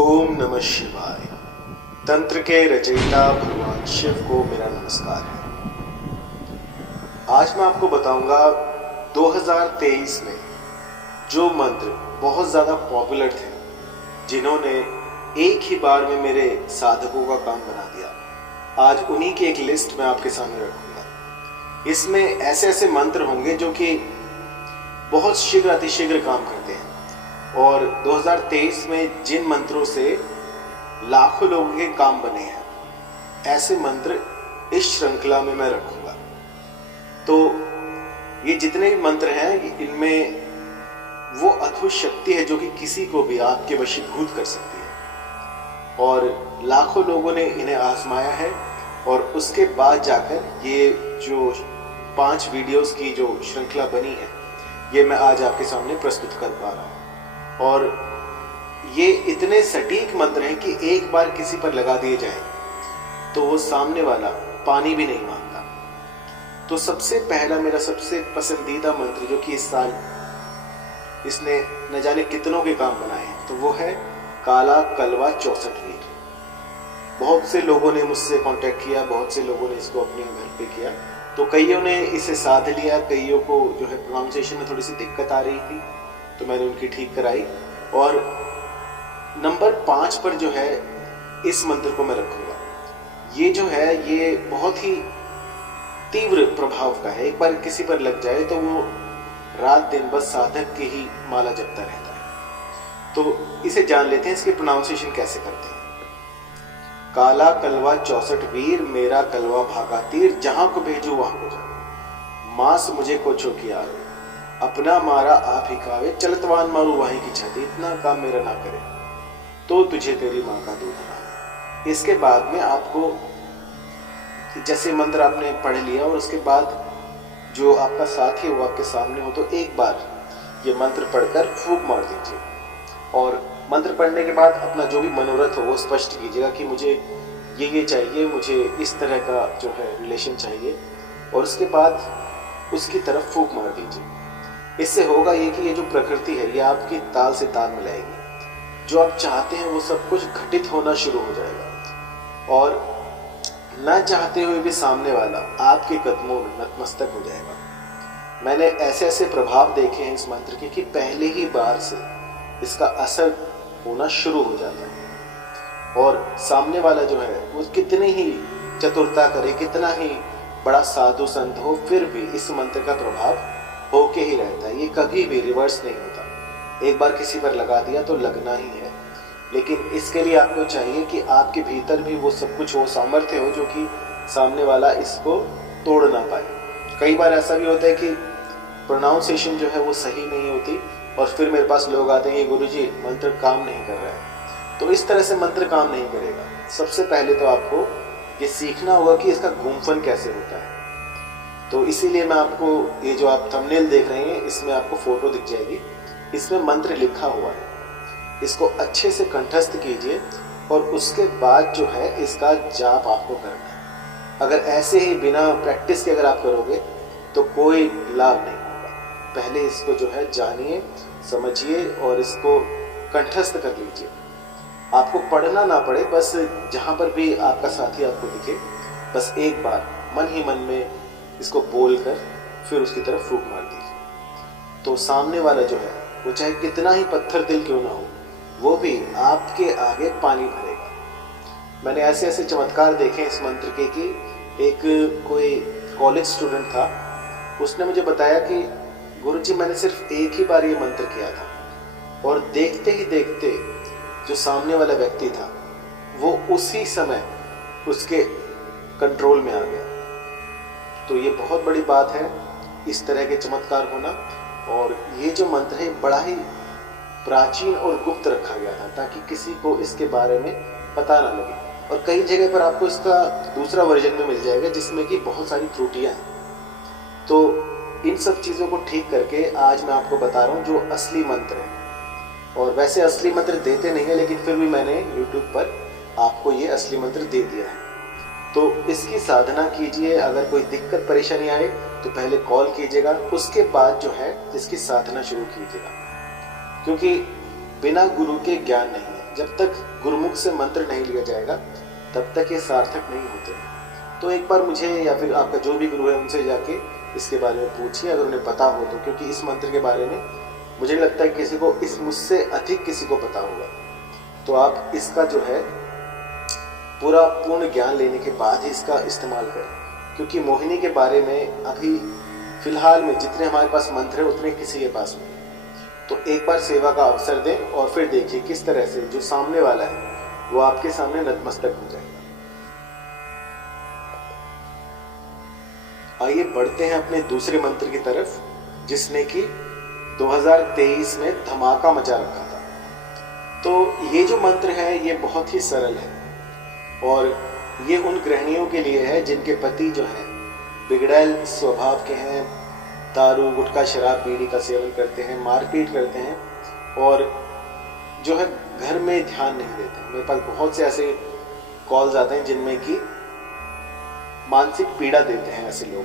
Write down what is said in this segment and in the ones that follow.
ओम नमः शिवाय। तंत्र के रचयिता भगवान शिव को मेरा नमस्कार है। आज मैं आपको बताऊंगा 2023 में जो मंत्र बहुत ज़्यादा पॉपुलर थे, जिन्होंने एक ही बार में मेरे साधकों का काम बना दिया। आज उन्हीं की एक लिस्ट मैं आपके सामने रखूंगा। इसमें ऐसे ऐसे मंत्र होंगे जो कि बहुत शीघ्र अतिशीघ्र काम करते हैं, और 2023 में जिन मंत्रों से लाखों लोगों के काम बने हैं, ऐसे मंत्र इस श्रृंखला में मैं रखूंगा। तो ये जितने भी मंत्र हैं, इनमें वो अद्भुत शक्ति है जो कि किसी को भी आपके वशीभूत कर सकती है, और लाखों लोगों ने इन्हें आजमाया है। और उसके बाद जाकर ये जो 5 वीडियोस की जो श्रृंखला बनी है, ये मैं आज आपके सामने प्रस्तुत कर पा रहा हूँ। और ये इतने सटीक मंत्र हैं कि एक बार किसी पर लगा दिए जाए तो वो सामने वाला पानी भी नहीं मांगता। तो सबसे पहला मेरा सबसे पसंदीदा मंत्र, जो कि इस साल इसने न जाने कितनों के काम बनाए हैं, तो वो है काला कलवा 64 वीर। बहुत से लोगों ने मुझसे कांटेक्ट किया, बहुत से लोगों ने इसको अपने घर पे किया। तो कईयों ने इसे साध लिया, कईयों को जो है प्रोनाउंसिएशन में थोड़ी सी दिक्कत आ रही थी, तो मैंने उनकी ठीक कराई। और नंबर 5 पर जो है इस मंत्र को मैं रखूंगा। ये जो है ये बहुत ही तीव्र प्रभाव का है। एक बार किसी पर लग जाए तो वो रात दिन बस साधक की ही माला जपता रहता है। तो इसे जान लेते हैं, इसके प्रोनाउंसिएशन कैसे करते हैं। काला कलवा 64 वीर, मेरा कलवा भागा तीर, जहां को भेजू वहां को जा, मांस मुझे को चौकी आवे, अपना मारा आप ही खावे, चलतवान मारू वहीं की छाती, इतना काम मेरा ना करे तो तुझे तेरी माँ का दूध ना। इसके बाद में आपको जैसे मंत्र आपने पढ़ लिया और उसके बाद जो आपका साथी वो आपके सामने हो, तो एक बार ये मंत्र पढ़कर फूंक मार दीजिए। और मंत्र पढ़ने के बाद अपना जो भी मनोरथ हो वो स्पष्ट कीजिएगा कि मुझे ये चाहिए, मुझे इस तरह का जो है रिलेशन चाहिए, और उसके बाद उसकी तरफ फूंक मार दीजिए। इससे होगा ये कि ये जो प्रकृति है ये आपकी ताल से ताल मिलाएगी। जो आप चाहते हैं वो सब कुछ घटित होना शुरू हो जाएगा, और न चाहते हुए भी सामने वाला आपके कदमों में नतमस्तक हो जाएगा। मैंने ऐसे ऐसे प्रभाव देखे हैं इस मंत्र के कि पहले ही बार से इसका असर होना शुरू हो जाता है, और सामने वाला जो है वो कितनी ही चतुरता करे, कितना ही बड़ा साधु संत हो, फिर भी इस मंत्र का प्रभाव होके ही रहता है। ये कभी भी रिवर्स नहीं होता। एक बार किसी पर लगा दिया तो लगना ही है, लेकिन इसके लिए आपको चाहिए कि आपके भीतर भी वो सब कुछ, वो सामर्थ्य हो जो कि सामने वाला इसको तोड़ ना पाए। कई बार ऐसा भी होता है कि प्रोनाउंसिएशन जो है वो सही नहीं होती, और फिर मेरे पास लोग आते हैं कि गुरुजी मंत्र काम नहीं कर रहा है। तो इस तरह से मंत्र काम नहीं करेगा। सबसे पहले तो आपको ये सीखना होगा कि इसका गुम्फन कैसे होता है। तो इसीलिए मैं आपको ये जो आप थंबनेल देख रहे हैं, इसमें आपको फोटो दिख जाएगी, इसमें मंत्र लिखा हुआ है। इसको अच्छे से कंठस्थ कीजिए, और उसके बाद जो है इसका जाप आपको करना है। अगर ऐसे ही बिना प्रैक्टिस के अगर आप करोगे तो कोई लाभ नहीं होगा। पहले इसको जो है जानिए, समझिए और इसको कंठस्थ कर लीजिए। आपको पढ़ना ना पड़े, बस जहाँ पर भी आपका साथी आपको दिखे, बस एक बार मन ही मन में इसको बोलकर फिर उसकी तरफ फूंक मार दीजिए। तो सामने वाला जो है वो चाहे कितना ही पत्थर दिल क्यों ना हो, वो भी आपके आगे पानी भरेगा। मैंने ऐसे ऐसे चमत्कार देखे इस मंत्र के कि एक कोई कॉलेज स्टूडेंट था, उसने मुझे बताया कि गुरुजी मैंने सिर्फ एक ही बार ये मंत्र किया था, और देखते ही देखते जो सामने वाला व्यक्ति था वो उसी समय उसके कंट्रोल में आ गया। तो ये बहुत बड़ी बात है इस तरह के चमत्कार होना। और ये जो मंत्र है बड़ा ही प्राचीन और गुप्त रखा गया था, ताकि किसी को इसके बारे में पता ना लगे। और कई जगह पर आपको इसका दूसरा वर्जन में मिल जाएगा जिसमें कि बहुत सारी त्रुटियां हैं। तो इन सब चीज़ों को ठीक करके आज मैं आपको बता रहा हूँ जो असली मंत्र है। और वैसे असली मंत्र देते नहीं है, लेकिन फिर भी मैंने YouTube पर आपको ये असली मंत्र दे दिया है। तो इसकी साधना कीजिए। अगर कोई दिक्कत परेशानी आए तो पहले कॉल कीजिएगा, उसके बाद जो है इसकी साधना शुरू कीजिएगा, क्योंकि बिना गुरु के ज्ञान नहीं है। जब तक गुरुमुख से मंत्र नहीं लिया जाएगा तब तक ये सार्थक नहीं होते हैं। तो एक बार मुझे या फिर आपका जो भी गुरु है उनसे जाके इसके बारे में पूछिए, अगर उन्हें पता हो तो, क्योंकि इस मंत्र के बारे में मुझे नहीं लगता है किसी को इस मुझसे अधिक किसी को पता होगा। तो आप इसका जो है पूरा पूर्ण ज्ञान लेने के बाद ही इसका इस्तेमाल करें, क्योंकि मोहिनी के बारे में अभी फिलहाल में जितने हमारे पास मंत्र है उतने किसी के पास नहीं। तो एक बार सेवा का अवसर दें और फिर देखिए किस तरह से जो सामने वाला है वो आपके सामने नतमस्तक हो जाएगा। आइए बढ़ते हैं अपने दूसरे मंत्र की तरफ, जिसने कि 2023 में धमाका मचा रखा था। तो ये जो मंत्र है ये बहुत ही सरल है और ये उन गृहिणियों के लिए है जिनके पति जो हैं बिगड़ैल स्वभाव के हैं, दारू गुटखा शराब बीड़ी का सेवन करते हैं, मारपीट करते हैं और जो है घर में ध्यान नहीं देते। मेरे पास बहुत से ऐसे कॉल्स आते हैं जिनमें कि मानसिक पीड़ा देते हैं ऐसे लोग,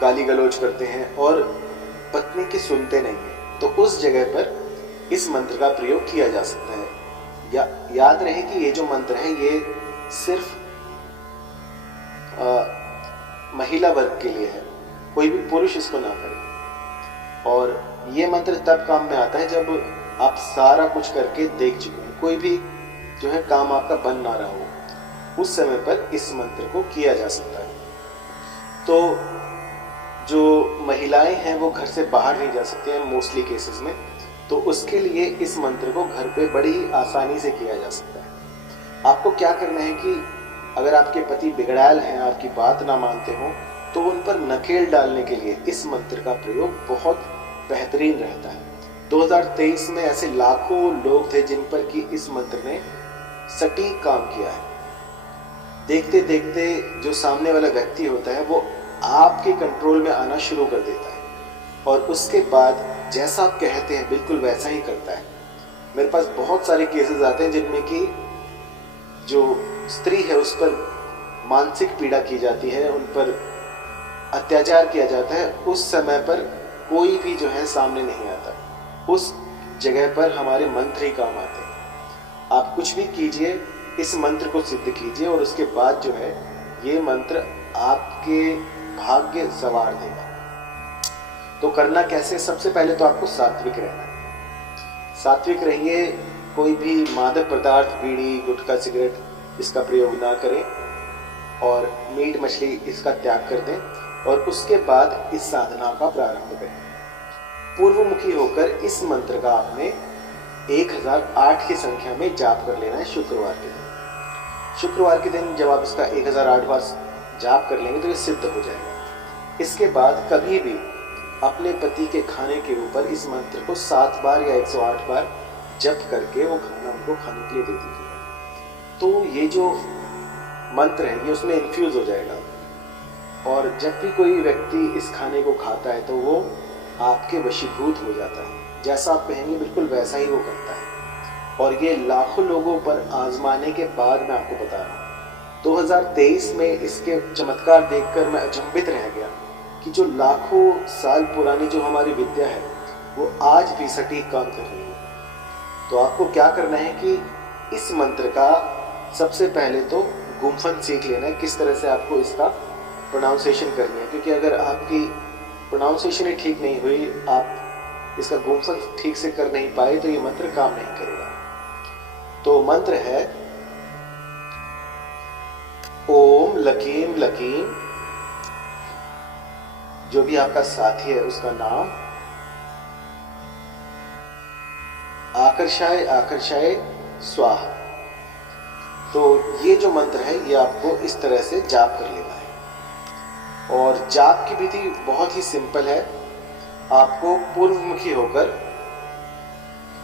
गाली गलौज करते हैं और पत्नी की सुनते नहीं है। तो उस जगह पर इस मंत्र का प्रयोग किया जा सकता है। याद रहे कि ये जो मंत्र है ये सिर्फ महिला वर्ग के लिए है, कोई भी पुरुष इसको ना करे। और ये मंत्र तब काम में आता है जब आप सारा कुछ करके देख चुके हैं, कोई भी जो है काम आपका बन ना रहा हो, उस समय पर इस मंत्र को किया जा सकता है। तो जो महिलाएं हैं वो घर से बाहर नहीं जा सकती हैं मोस्टली केसेस में, तो उसके लिए इस मंत्र को घर पे बड़ी ही आसानी से किया जा सकता है। आपको क्या करना है कि अगर आपके पति बिगड़ैल हैं, आपकी बात ना मानते हो, तो उन पर नकेल डालने के लिए इस मंत्र का प्रयोग बहुत बेहतरीन रहता है। 2023 में ऐसे लाखों लोग थे जिन पर कि इस मंत्र ने सटीक काम किया है। देखते देखते जो सामने वाला व्यक्ति होता है वो आपके कंट्रोल में आना शुरू कर देता है और उसके बाद जैसा आप कहते हैं बिल्कुल वैसा ही करता है। मेरे पास बहुत सारे केसेस आते हैं जिनमें कि जो स्त्री है उस पर मानसिक पीड़ा की जाती है, उन पर अत्याचार किया जाता है, उस समय पर कोई भी जो है सामने नहीं आता। उस जगह पर हमारे मंत्र ही काम आते हैं। आप कुछ भी कीजिए, इस मंत्र को सिद्ध कीजिए और उसके बाद जो है ये मंत्र आपके भाग्य सवार देगा। तो करना कैसे? सबसे पहले तो आपको सात्विक रहना है। सात्विक रहिए, कोई भी मादक पदार्थ, बीड़ी गुटखा सिगरेट इसका प्रयोग ना करें और मीट मछली इसका त्याग कर दें और उसके बाद इस साधना का प्रारंभ करें। पूर्वमुखी होकर इस मंत्र का आपने 1008 की संख्या में जाप कर लेना है शुक्रवार के दिन। शुक्रवार के दिन जब आप इसका 1008 बार जाप कर लेंगे तो ये सिद्ध हो जाएगा। इसके बाद कभी भी अपने पति के खाने के ऊपर इस मंत्र को 7 बार या 108 बार जप करके वो खाना उनको खाने के लिए दे दीजिएगा। तो ये जो मंत्र है ये उसमें इन्फ्यूज हो जाएगा और जब भी कोई व्यक्ति इस खाने को खाता है तो वो आपके वशीभूत हो जाता है। जैसा आप कहेंगे बिल्कुल वैसा ही वो करता है और ये लाखों लोगों पर आजमाने के बाद मैं आपको बता रहा हूँ। 2023 में इसके चमत्कार देखकर मैं अचंभित रह गया कि जो लाखों साल पुरानी जो हमारी विद्या है वो आज भी सटीक काम कर रही है। तो आपको क्या करना है कि इस मंत्र का सबसे पहले तो गुम्फन सीख लेना है, किस तरह से आपको इसका प्रोनाउंसिएशन करनी है, क्योंकि अगर आपकी प्रोनाउंसिएशन ही ठीक नहीं हुई, आप इसका गुम्फन ठीक से कर नहीं पाए तो ये मंत्र काम नहीं करेगा। तो मंत्र है ओम लकीम लकीम, जो भी आपका साथी है उसका नाम, आकर्षाय आकर्षाय स्वाहा। तो ये जो मंत्र है ये आपको इस तरह से जाप कर लेना है और जाप की विधि बहुत ही सिंपल है। आपको पूर्वमुखी होकर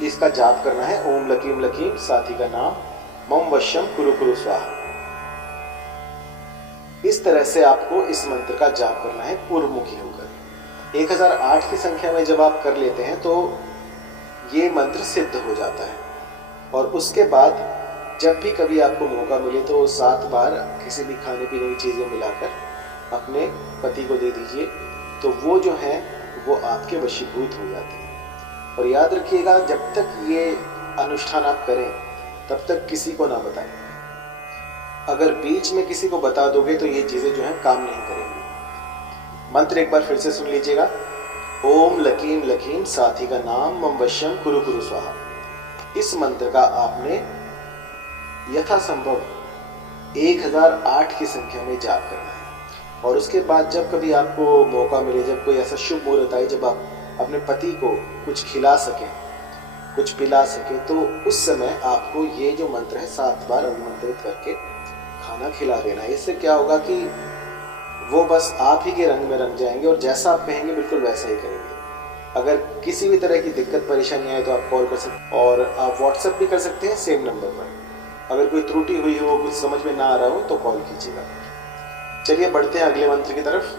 इसका जाप करना है। ओम लकीम लकीम, साथी का नाम, मम वश्यम कुरु कुरु स्वाहा। इस तरह से आपको इस मंत्र का जाप करना है पूर्वमुखी होकर। 1008 की संख्या में जब आप कर लेते हैं तो ये मंत्र सिद्ध हो जाता है और उसके बाद जब भी कभी आपको मौका मिले तो 7 बार किसी भी खाने पीने की चीज़ें मिलाकर अपने पति को दे दीजिए, तो वो जो है वो आपके वशीभूत हो जाते हैं। और याद रखिएगा, जब तक ये अनुष्ठान आप करें तब तक किसी को ना बताएं। अगर बीच में किसी को बता दोगे तो ये चीज़ें जो हैं काम नहीं करेंगी। मंत्र एक बार फिर से सुन लीजिएगा। ओम लकीम लकीम साथी का नाम मम वश्यम कुरु कुरु स्वाहा। इस मंत्र का आपने यथासंभव 1008 की संख्या में जाप करना है। और उसके बाद जब कभी आपको मौका मिले, जब कोई ऐसा शुभ मुहूर्त आए जब आप अपने पति को कुछ खिला सकें, कुछ पिला सकें, तो उस समय आपको ये जो मंत्र है 7 बार अभिमंत्रित करके खाना खिला देना है। इससे क्या होगा कि वो बस आप ही के रंग में रंग जाएंगे और जैसा आप कहेंगे बिल्कुल वैसा ही करेंगे। अगर किसी भी तरह की दिक्कत परेशानी आए तो आप कॉल कर सकते हैं और आप व्हाट्सएप भी कर सकते हैं सेम नंबर पर। अगर कोई त्रुटि हुई हो, कुछ समझ में ना आ रहा हो तो कॉल कीजिएगा। चलिए बढ़ते हैं अगले मंत्र की तरफ।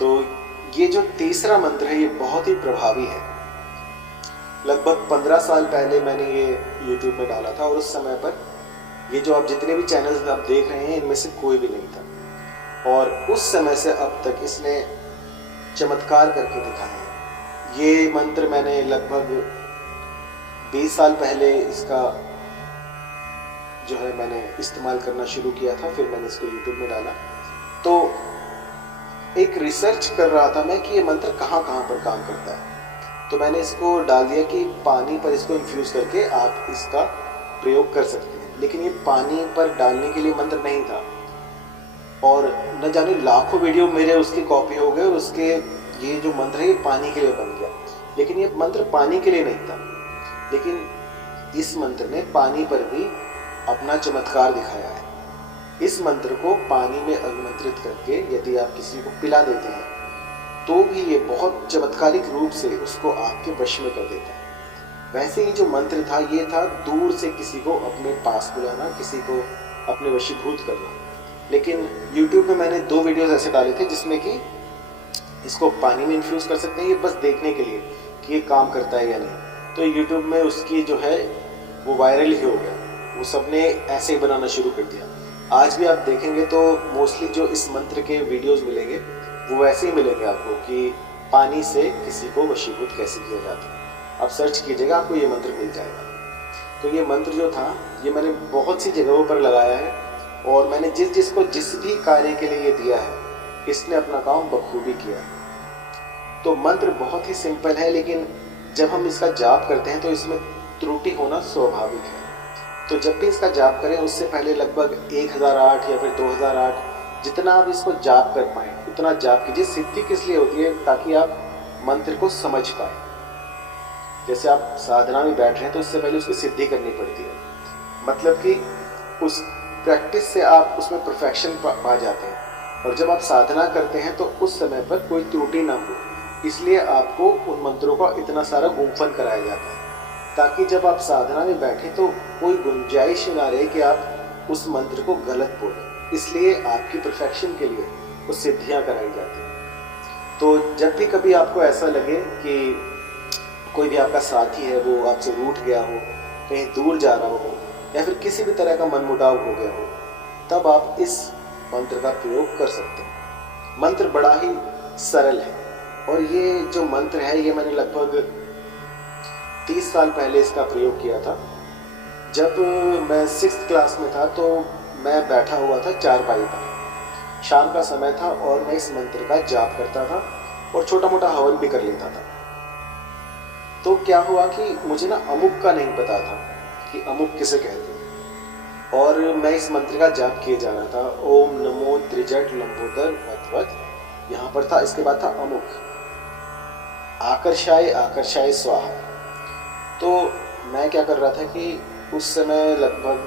तो ये जो तीसरा मंत्र है ये बहुत ही प्रभावी है। लगभग 15 साल पहले मैंने ये YouTube में डाला था और उस समय पर ये जो आप जितने भी चैनल्स आप देख रहे हैं इनमें से कोई भी नहीं था। और उस समय से अब तक इसने चमत्कार करके दिखाए हैं। ये मंत्र मैंने लगभग 20 साल पहले इसका जो है मैंने इस्तेमाल करना शुरू किया था। फिर मैंने इसको YouTube में डाला तो एक रिसर्च कर रहा था मैं कि ये मंत्र कहाँ कहाँ पर काम करता है। तो मैंने इसको डाल दिया कि पानी पर इसको इन्फ्यूज़ करके आप इसका प्रयोग कर सकते हैं। लेकिन ये पानी पर डालने के लिए मंत्र नहीं था और न जाने लाखों वीडियो मेरे उसकी कॉपी हो गए और उसके ये जो मंत्र है ये पानी के लिए बन गया। लेकिन ये मंत्र पानी के लिए नहीं था। लेकिन इस मंत्र ने पानी पर भी अपना चमत्कार दिखाया है। इस मंत्र को पानी में अभिमंत्रित करके यदि आप किसी को पिला देते हैं तो भी ये बहुत चमत्कारिक रूप से उसको आपके वश में कर देता है। वैसे ही जो मंत्र था ये था दूर से किसी को अपने पास बुलाना, किसी को अपने वशीभूत करना। लेकिन YouTube में मैंने 2 वीडियोस ऐसे डाले थे जिसमें कि इसको पानी में इन्फ्यूज़ कर सकते हैं, ये बस देखने के लिए कि ये काम करता है या नहीं। तो YouTube में उसकी जो है वो वायरल ही हो गया, वो सबने ऐसे ही बनाना शुरू कर दिया। आज भी आप देखेंगे तो मोस्टली जो इस मंत्र के वीडियोस मिलेंगे वो वैसे ही मिलेंगे आपको कि पानी से किसी को वशीभूत कैसे किया जाता है। आप सर्च कीजिएगा आपको ये मंत्र मिल जाएगा। तो ये मंत्र जो था ये मैंने बहुत सी जगहों पर लगाया है और मैंने जिसको जिस भी कार्य के लिए ये दिया है इसने अपना काम बखूबी किया है। तो मंत्र बहुत ही सिंपल है लेकिन जब हम इसका जाप करते हैं तो इसमें त्रुटि होना स्वाभाविक है। तो जब भी इसका जाप करें उससे पहले लगभग 1008 या फिर 2008 जितना आप इसको जाप कर पाएँ उतना जाप कीजिए। सिद्धि किस लिए होती है? ताकि आप मंत्र को समझ पाएँ। जैसे आप साधना में बैठ रहे हैं तो उससे पहले उसकी सिद्धि करनी पड़ती है, मतलब कि उस प्रैक्टिस से आप उसमें परफेक्शन पा जाते हैं। और जब आप साधना करते हैं तो उस समय पर कोई त्रुटि ना हो, इसलिए आपको उन मंत्रों का इतना सारा गुम्फन कराया जाता है ताकि जब आप साधना में बैठे तो कोई गुंजाइश ना रहे कि आप उस मंत्र को गलत बोलें। इसलिए आपकी परफेक्शन के लिए वो सिद्धियाँ कराई जाती हैं। तो जब भी कभी आपको ऐसा लगे कि कोई भी आपका साथी है वो आपसे रूठ गया हो, कहीं दूर जा रहा हो या फिर किसी भी तरह का मनमुटाव हो गया हो, तब आप इस मंत्र का प्रयोग कर सकते हैं। मंत्र बड़ा ही सरल है और ये जो मंत्र है ये मैंने लगभग 30 साल पहले इसका प्रयोग किया था। जब मैं 6th क्लास में था तो मैं बैठा हुआ था चारपाई पर, शाम का समय था और मैं इस मंत्र का जाप करता था और छोटा मोटा हवन भी कर लेता था। तो क्या हुआ कि मुझे ना अमुक का नहीं पता था कि अमुक किसे कहते हैं और मैं इस मंत्र का जाप किए जा रहा था। ओम नमो त्रिजट लंबोदर वत यहाँ पर था, इसके बाद था अमुक आकर्षाय आकर्षाय स्वाहा। तो मैं क्या कर रहा था कि उस समय लगभग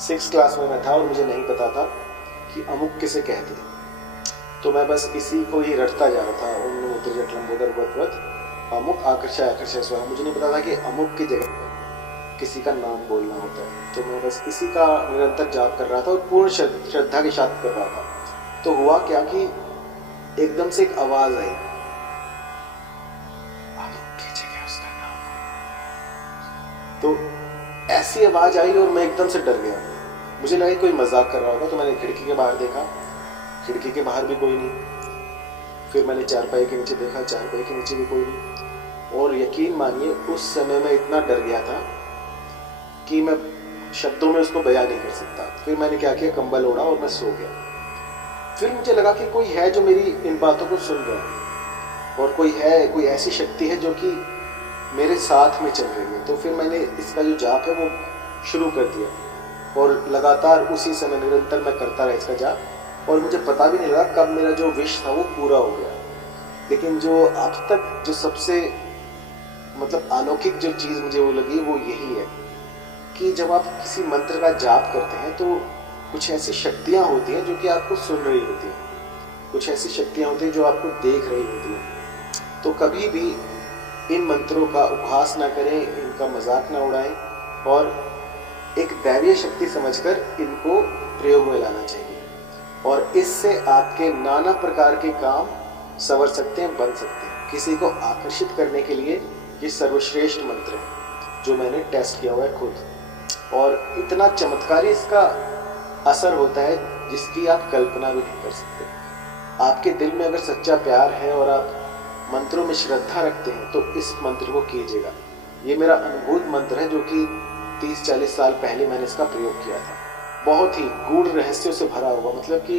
6th क्लास में मैं था और मुझे नहीं पता था कि अमुक किसे कहते हैं। तो मैं बस इसी को ही रटता जा रहा था, ओम नमो त्रिजट लंबोदर वत अमुक आकर्षाय आकर्षाय स्वाहा। मुझे नहीं पता था कि अमुक की जगह किसी का नाम बोलना होता है। तो मैं बस इसी का निरंतर जाप कर रहा था और पूर्ण श्रद्धा के साथ कर रहा था। तो हुआ क्या कि एकदम से एक आवाज आई, अमुक की जगह उसका नाम बोलना। तो ऐसी आवाज आई और मैं एकदम से डर गया। मुझे लगा कोई मजाक कर रहा होगा, तो मैंने खिड़की के बाहर देखा, खिड़की के बाहर भी कोई नहीं। फिर मैंने चारपाई के नीचे देखा, चारपाई के नीचे भी कोई नहीं। और यकीन मानिए उस समय मैं इतना डर गया था कि मैं शब्दों में उसको बयां नहीं कर सकता। फिर मैंने क्या किया, कंबल ओढ़ा और मैं सो गया। फिर मुझे लगा कि कोई है जो मेरी इन बातों को सुन रहा है और कोई ऐसी शक्ति है जो कि मेरे साथ में चल रही है। तो फिर मैंने इसका जो जाप है वो शुरू कर दिया और लगातार उसी समय निरंतर मैं करता रहा इसका जाप, और मुझे पता भी नहीं लगा कब मेरा जो विश था वो पूरा हो गया। लेकिन जो अब तक जो सबसे मतलब अलौकिक जो चीज़ मुझे वो लगी वो यही है कि जब आप किसी मंत्र का जाप करते हैं तो कुछ ऐसी शक्तियाँ होती हैं जो कि आपको सुन रही होती हैं, कुछ ऐसी शक्तियाँ होती हैं जो आपको देख रही होती हैं। तो कभी भी इन मंत्रों का उपहास ना करें, इनका मजाक ना उड़ाएं और एक दैवीय शक्ति समझकर इनको प्रयोग में लाना चाहिए, और इससे आपके नाना प्रकार के काम संवर सकते हैं, बन सकते हैं। किसी को आकर्षित करने के लिए ये सर्वश्रेष्ठ मंत्र है जो मैंने टेस्ट किया हुआ है खुद, और इतना चमत्कारी इसका असर होता है जिसकी आप कल्पना भी नहीं कर सकते। आपके दिल में अगर सच्चा प्यार है और आप मंत्रों में श्रद्धा रखते हैं तो इस मंत्र को कीजिएगा। ये मेरा अनुभूत मंत्र है जो कि 30-40 साल पहले मैंने इसका प्रयोग किया था। बहुत ही गूढ़ रहस्यों से भरा हुआ, मतलब कि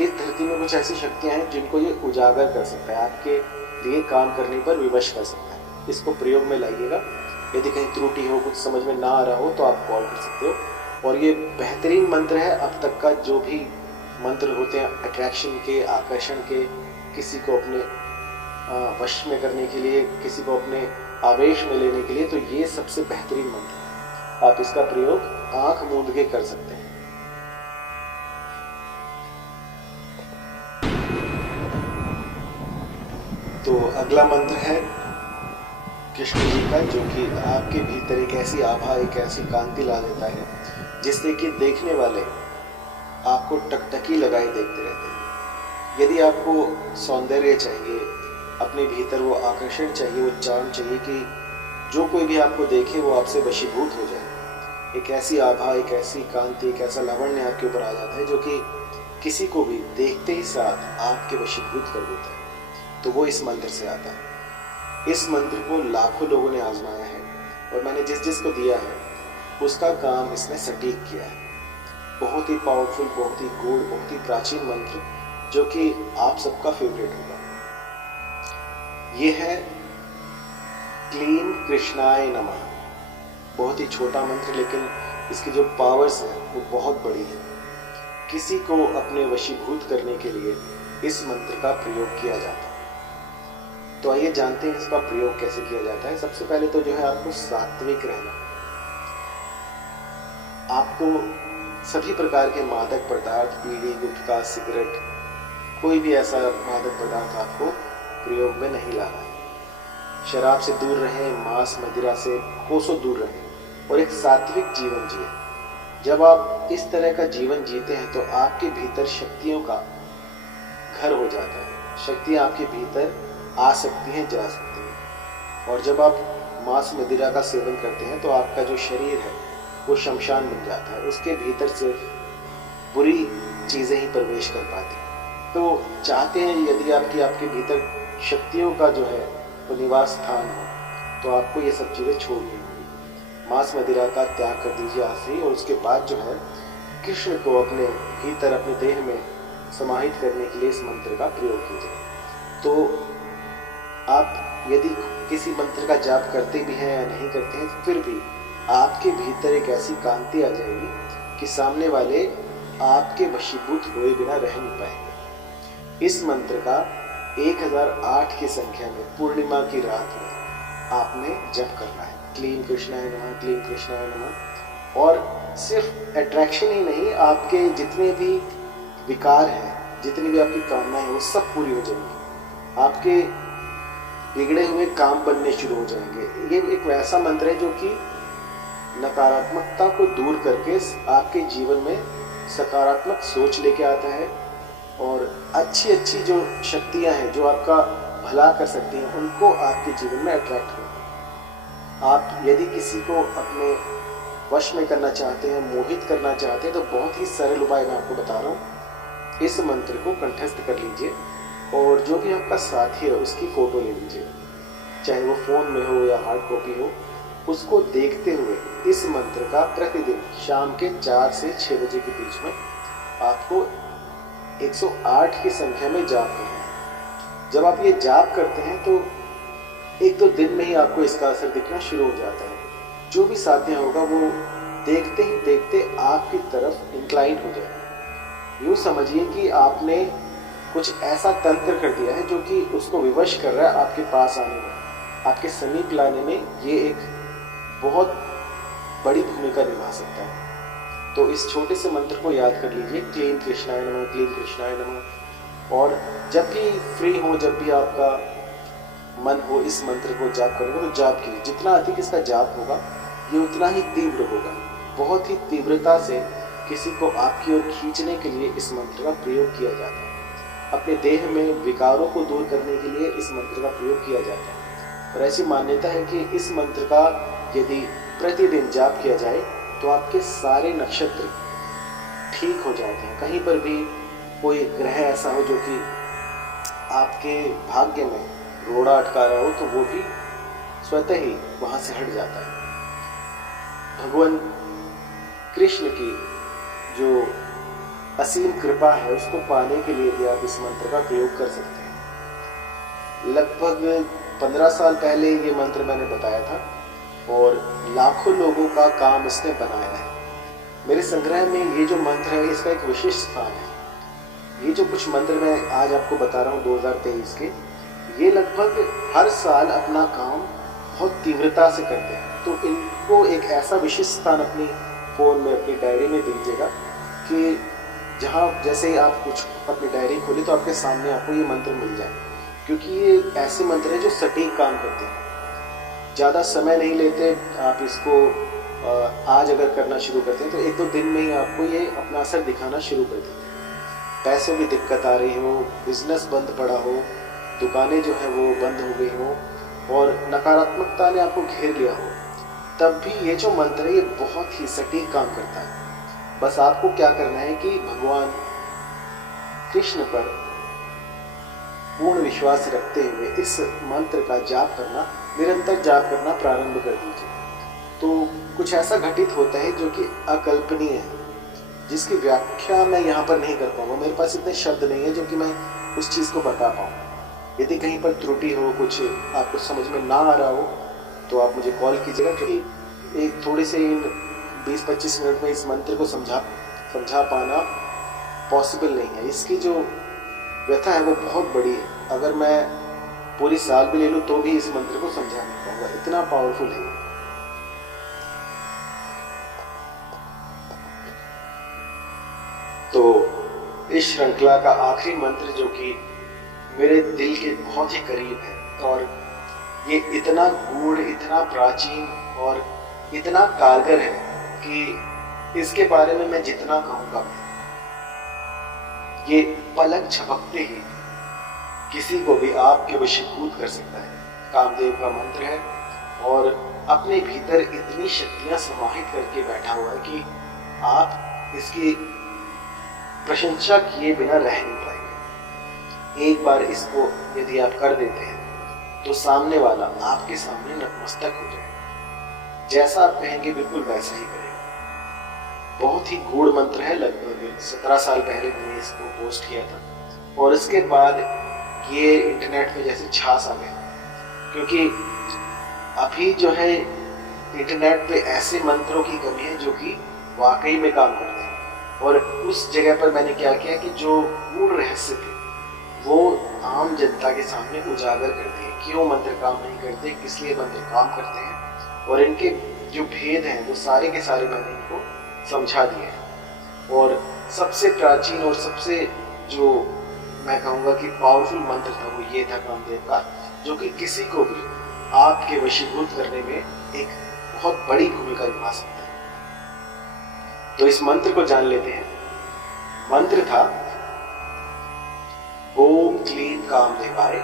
इस धरती में कुछ ऐसी शक्तियां हैं जिनको ये उजागर कर सकता है, आपके लिए काम करने पर विवश कर सकता है। इसको प्रयोग में लाइएगा। यदि कहीं त्रुटि हो, कुछ समझ में ना आ रहा हो तो आप कॉल कर सकते हो। और ये बेहतरीन मंत्र है। अब तक का जो भी मंत्र होते हैं अट्रैक्शन के, आकर्षण के, किसी को अपने वश में करने के लिए, किसी को अपने आवेश में लेने के लिए, तो ये सबसे बेहतरीन मंत्र है। आप इसका प्रयोग आंख मूंद के कर सकते हैं। तो अगला मंत्र है कृष्ण जी का, जो कि आपके भीतर एक ऐसी आभा, एक ऐसी कांति ला देता है जिससे कि देखने वाले आपको टकटकी लगाए देखते रहते हैं। यदि आपको सौंदर्य चाहिए, अपने भीतर वो आकर्षण चाहिए, वो चार्म चाहिए कि जो कोई भी आपको देखे वो आपसे वशीभूत हो जाए, एक ऐसी आभा, एक ऐसी कांति, एक ऐसा लावण्य आपके ऊपर आ जाता है जो कि किसी को भी देखते ही साथ आपके वशीभूत कर देता है, तो वो इस मंत्र से आता है। इस मंत्र को लाखों लोगों ने आजमाया है और मैंने जिस को दिया है उसका काम इसने सटीक किया है। बहुत ही पावरफुल, बहुत ही गूढ़, बहुत ही प्राचीन मंत्र जो कि आप सबका फेवरेट होगा। ये है क्लीं कृष्णाय नमः। बहुत ही छोटा मंत्र, लेकिन इसकी जो पावर्स है वो बहुत बड़ी है। किसी को अपने वशीभूत करने के लिए इस मंत्र का प्रयोग किया जाता है। तो आइए जानते हैं इसका प्रयोग कैसे किया जाता है। सबसे पहले तो जो है आपको सात्विक रहना। आपको सभी प्रकार के मादक पदार्थ, बीड़ी, गुटखा, सिगरेट, कोई भी ऐसा मादक पदार्थ आपको प्रयोग में नहीं लाना है। शराब से दूर रहें, मांस मदिरा से कोसों दूर रहें और एक सात्विक जीवन जिए। जब आप इस तरह का जीवन जीते हैं तो आपके भीतर शक्तियों का घर हो जाता है। शक्तियाँ आपके भीतर आ सकती हैं, जा सकती हैं। और जब आप मांस मदिरा का सेवन करते हैं तो आपका जो शरीर है वो शमशान बन जाता है, उसके भीतर सिर्फ बुरी चीज़ें ही प्रवेश कर पाती हैं। तो चाहते हैं यदि आपके भीतर शक्तियों का जो है वो निवास स्थान हो तो आपको ये सब चीज़ें छोड़नी होंगी। मांस मदिरा का त्याग कर दीजिए आज से ही, और उसके बाद जो है कृष्ण को अपने भीतर, अपने देह में समाहित करने के लिए इस मंत्र का प्रयोग कीजिए। तो आप यदि किसी मंत्र का जाप करते भी हैं या नहीं करते हैं तो फिर भी आपके भीतर एक ऐसी कांति आ जाएगी कि सामने वाले आपके वशीभूत हुए बिना रह नहीं पाएंगे। इस मंत्र का 1008 की संख्या में पूर्णिमा की रात में आपने जप करना है, क्लीं कृष्णाय नमः, क्लीं कृष्णाय नमः। और सिर्फ अट्रैक्शन ही नहीं, आपके जितने भी विकार हैं, जितनी भी आपकी कामनाएं हैं वो सब पूरी हो जाएंगी। आपके बिगड़े हुए काम बनने शुरू हो जाएंगे। ये एक वैसा मंत्र है जो कि नकारात्मकता को दूर करके आपके जीवन में सकारात्मक सोच लेके आता है, और अच्छी अच्छी जो शक्तियां हैं जो आपका भला कर सकती हैं उनको आपके जीवन में अट्रैक्ट करें। आप यदि किसी को अपने वश में करना चाहते हैं, मोहित करना चाहते हैं, तो बहुत ही सरल उपाय मैं आपको बता रहा हूँ। इस मंत्र को कंठस्थ कर लीजिए और जो भी आपका साथी है उसकी फोटो ले लीजिए चाहे वो फ़ोन में हो या हार्ड कॉपी हो, उसको देखते हुए इस मंत्र का प्रतिदिन शाम के 4 से 6 बजे के बीच में आपको 108 की संख्या में जाप करना है। जब आप ये जाप करते हैं तो 1-2 दिन में ही आपको इसका असर दिखना शुरू हो जाता है। जो भी साध्य होगा वो देखते ही देखते आपकी तरफ इंक्लाइन हो जाए। यूँ समझिए कि आपने कुछ ऐसा तंत्र कर दिया है जो कि उसको विवश कर रहा है आपके पास आने में, आपके समीप लाने में ये एक बहुत बड़ी भूमिका निभा सकता है। तो इस छोटे से मंत्र को याद कर लीजिए, क्लीं कृष्णाय नमः, क्लीं कृष्णाय नमः। और जब भी फ्री हो, जब भी आपका मन हो इस मंत्र को जाप करने को, तो जाप कीजिए। जितना अधिक इसका जाप होगा ये उतना ही तीव्र होगा। बहुत ही तीव्रता से किसी को आपकी ओर खींचने के लिए इस मंत्र का प्रयोग किया जाता है। अपने देह में विकारों को दूर करने के लिए इस मंत्र का प्रयोग किया जाता है। और ऐसी मान्यता है कि इस मंत्र का यदि प्रतिदिन जाप किया जाए तो आपके सारे नक्षत्र ठीक हो जाते हैं। कहीं पर भी कोई ग्रह ऐसा हो जो कि आपके भाग्य में रोड़ा अटका रहा हो तो वो भी स्वतः ही वहाँ से हट जाता है। भगवान कृष्ण की जो असीम कृपा है उसको पाने के लिए भी आप इस मंत्र का प्रयोग कर सकते हैं। लगभग 15 साल पहले ये मंत्र मैंने बताया था और लाखों लोगों का काम इसने बनाया है। मेरे संग्रह में ये जो मंत्र है इसका एक विशिष्ट स्थान है। ये जो कुछ मंत्र मैं आज आपको बता रहा हूँ 2023 के, ये लगभग हर साल अपना काम बहुत तीव्रता से करते हैं। तो इनको एक ऐसा विशिष्ट स्थान अपनी फ़ोन में, अपनी डायरी में दीजिएगा कि जहाँ जैसे ही आप कुछ अपनी डायरी खोली तो आपके सामने आपको ये मंत्र मिल जाए, क्योंकि ये ऐसे मंत्र हैं जो सटीक काम करते हैं, ज़्यादा समय नहीं लेते। आप इसको आज अगर करना शुरू करते हैं तो 1-2 दिन में ही आपको ये अपना असर दिखाना शुरू कर देते हैं। पैसों की दिक्कत आ रही हो, बिजनेस बंद पड़ा हो, दुकानें जो है वो बंद हो गई हो और नकारात्मकता ने आपको घेर लिया हो, तब भी ये जो मंत्र है ये बहुत ही सटीक काम करता है। बस आपको क्या करना है कि भगवान कृष्ण पर पूर्ण विश्वास रखते हुए इस मंत्र का जाप करना, निरंतर जाप करना प्रारंभ कर दीजिए। तो कुछ ऐसा घटित होता है जो कि अकल्पनीय है, जिसकी व्याख्या मैं यहाँ पर नहीं कर पाऊंगा। मेरे पास इतने शब्द नहीं है जो कि मैं उस चीज़ को बता पाऊँ। यदि कहीं पर त्रुटि हो, कुछ आपको समझ में ना आ रहा हो तो आप मुझे कॉल कीजिएगा, क्योंकि एक थोड़े से 20-25 मिनट में इस मंत्र को समझा पाना पॉसिबल नहीं है। इसकी जो व्यथा है वो बहुत बड़ी है। अगर मैं पूरी साल भी ले लूँ तो भी इस मंत्र को समझा नहीं पाऊंगा, इतना पावरफुल है। तो इस श्रृंखला का आखिरी मंत्र जो कि मेरे दिल के बहुत ही करीब है और ये इतना गूढ़, इतना प्राचीन और इतना कारगर है कि इसके बारे में मैं जितना कहूँगा, ये पलक झपकते ही किसी को भी आपके वशीभूत कर सकता है। कामदेव का मंत्र है और अपने भीतर इतनी शक्तियां समाहित करके बैठा हुआ है कि आप इसकी प्रशंसा किए बिना रह नहीं पाएंगे। एक बार इसको यदि आप कर देते हैं तो सामने वाला आपके सामने नतमस्तक हो जाएगा। जैसा आप कहेंगे बिल्कुल वैसा ही करेगा। बहुत ही गूढ़ मंत्र है। लगभग 17 साल पहले मैंने इसको पोस्ट किया था और इसके बाद ये इंटरनेट पे जैसे छा सा गया, क्योंकि अभी जो है इंटरनेट पे ऐसे मंत्रों की कमी है जो कि वाकई में काम करते हैं। और उस जगह पर मैंने क्या किया कि जो गूढ़ रहस्य थे वो आम जनता के सामने उजागर कर दिए। क्यों मंत्र काम नहीं करते, किस लिए मंत्र काम करते हैं, और इनके जो भेद हैं वो सारे के सारे मैंने इनको समझा दिए हैं। और सबसे प्राचीन और सबसे जो मैं कहूँगा कि पावरफुल मंत्र था वो ये था कामदेव का, जो कि किसी को भी आपके वशीभूत करने में एक बहुत बड़ी भूमिका निभा सकता है। तो इस मंत्र को जान लेते हैं। मंत्र था ओम क्लीं कामदेवाय,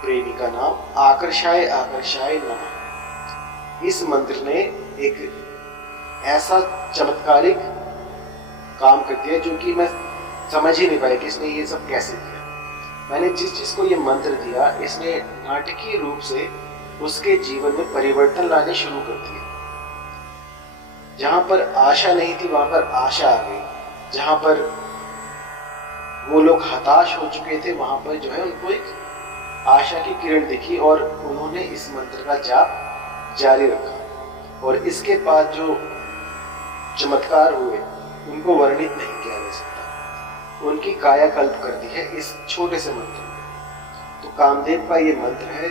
प्रेमी का नाम आकर्षाय आकर्षाय नमः। इस मंत्र ने एक ऐसा चमत्कारिक काम कर दिया जो कि मैं समझ ही नहीं पाया कि इसने ये सब कैसे किया। मैंने जिस चीज को ये मंत्र दिया इसने नाटकीय रूप से उसके जीवन में परिवर्तन लाने शुरू कर दिए। जहां पर आशा नहीं थी वहां पर आशा आ गई, जहां पर वो लोग हताश हो चुके थे वहां पर जो है उनको एक आशा की किरण दिखी और उन्होंने इस मंत्र का जाप जारी रखा। और इसके बाद जो चमत्कार हुए उनको वर्णित नहीं किया जा सकता। उनकी कायाकल्प कर दी है इस छोटे से मंत्र में। तो कामदेव का ये मंत्र है,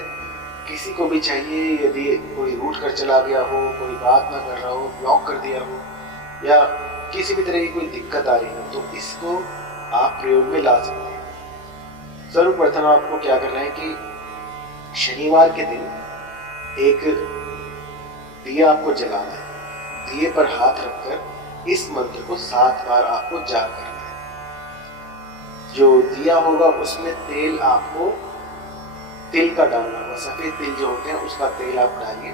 किसी को भी चाहिए, यदि कोई रूठ कर चला गया हो, कोई बात ना कर रहा हो, ब्लॉक कर दिया हो, या किसी भी तरह की कोई दिक्कत आ रही हो, तो इसको आप प्रयोग में ला सकते हैं। सर्वप्रथम आपको क्या करना है कि शनिवार के दिन एक दिया आपको जलाना है। दिए पर हाथ रखकर इस मंत्र को 7 बार आपको जाप करना है। जो दिया होगा उसमें तेल आपको तिल का डालना होगा, सफेद तिल जो होते हैं उसका तेल आप डालिए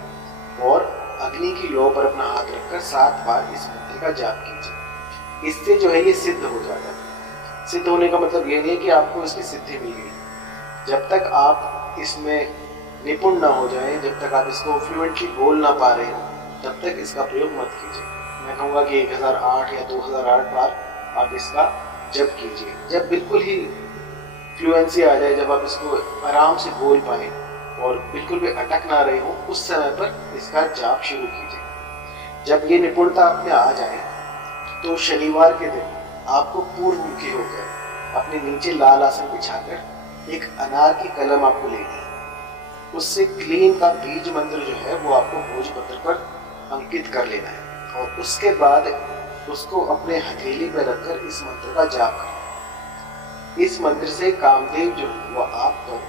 और अग्नि की लौ पर अपना हाथ रखकर 7 बार इस मंत्र का जाप कीजिए। इससे जो है ये सिद्ध हो जाता है। सिद्ध होने का मतलब ये नहीं है कि आपको इसकी सिद्धि मिल गई। जब तक आप इसमें निपुण ना हो जाए, जब तक आप इसको फ्लुएंटली बोल ना पा रहे हो, तब तक इसका प्रयोग मत कीजिए। मैं कहूँगा कि 1008 या 2008 बार आप इसका जप कीजिए। जब बिल्कुल ही फ्लुएंसी आ जाए, जब आप इसको आराम से बोल पाए और बिल्कुल भी अटक ना रहे हो, उस समय पर इसका जाप शुरू कीजिए। जब ये निपुणता आप में आ जाए तो शनिवार के दिन आपको पूर्व मुखी होकर अपने नीचे लाल आसन बिछाकर एक अनार की कलम आपको लेनी है। उससे क्लीन का बीज मंत्र जो है वो आपको भोजपत्र पर अंकित कर लेना है और उसके बाद उसको अपने हथेली पर रखकर इस मंत्र का जाप करना। इस मंत्र से कामदेव जो है वो आप पर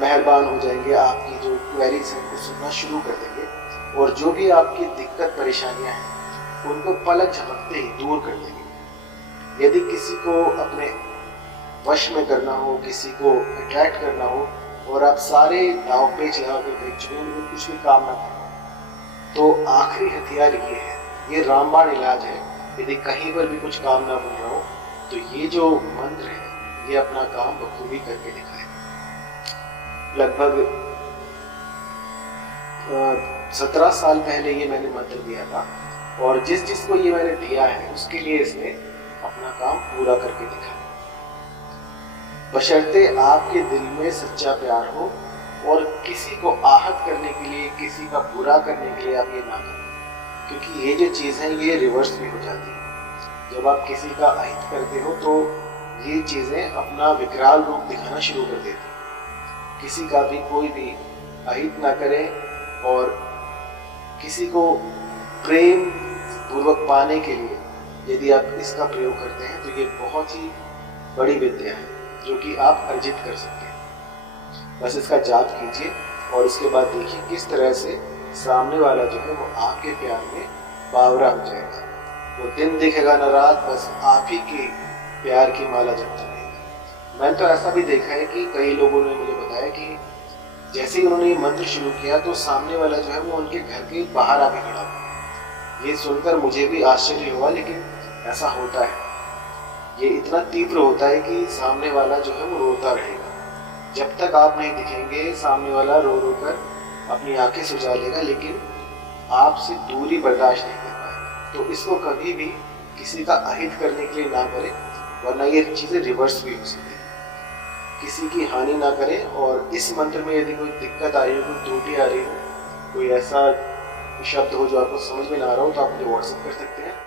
मेहरबान हो जाएंगे, आपकी जो क्वेरीज हैं उनको सुनना शुरू कर देंगे और जो भी आपकी दिक्कत परेशानियां हैं उनको पलक झपकते ही दूर कर देंगे। यदि किसी को अपने वश में करना हो, किसी को अट्रैक्ट करना हो और आप सारे दाव पेच लगा कर देख चुके हैं लेकिन कुछ भी काम ना करें, तो आखिरी हथियार ये है, ये रामबाण इलाज है। यदि कहीं पर भी कुछ काम ना बन रहा हो तो ये जो मंत्र है ये अपना काम बखूबी करके दिखाए। लगभग 17 साल पहले ये मैंने मंत्र दिया था और जिस जिसको ये मैंने दिया है उसके लिए इसने अपना काम पूरा करके दिखाया। बशर्ते आपके दिल में सच्चा प्यार हो और किसी को आहत करने के लिए, किसी का बुरा करने के लिए आप ये ना करें, क्योंकि ये जो चीज़ है ये रिवर्स भी हो जाती है। जब आप किसी का अहित करते हो तो ये चीज़ें अपना विकराल रूप दिखाना शुरू कर देती हैं। किसी का भी कोई भी अहित ना करें और किसी को प्रेम पूर्वक पाने के लिए यदि आप इसका प्रयोग करते हैं तो ये बहुत ही बड़ी विद्या है जो कि आप अर्जित कर सकते हैं। बस इसका जाप कीजिए और उसके बाद देखिए किस तरह से सामने वाला जो है वो आपके प्यार में बावरा हो जाएगा। वो दिन दिखेगा न रात, बस आप ही के प्यार की माला जपता रहेगा। मैंने तो ऐसा भी देखा है कि कई लोगों ने मुझे बताया कि जैसे ही उन्होंने ये मंत्र शुरू किया तो सामने वाला जो है वो उनके घर के बाहर आके खड़ा हुआ। ये सुनकर मुझे भी आश्चर्य हुआ, लेकिन ऐसा होता है। ये इतना तीव्र होता है कि सामने वाला जो है वो रोता रहेगा। जब तक आप नहीं दिखेंगे सामने वाला रो रो कर अपनी आंखें सुझा लेगा, लेकिन आपसे दूरी बर्दाश्त नहीं कर पाएगा। तो इसको कभी भी किसी का अहित करने के लिए ना करें, वरना ये चीज़ें रिवर्स भी हो सकती है। किसी की हानि ना करें। और इस मंत्र में यदि कोई दिक्कत आ रही हो, कोई त्रुटि आ रही हो, कोई ऐसा शब्द हो जो आपको समझ में ना आ रहा हो, तो आप मुझे व्हाट्सएप कर सकते हैं।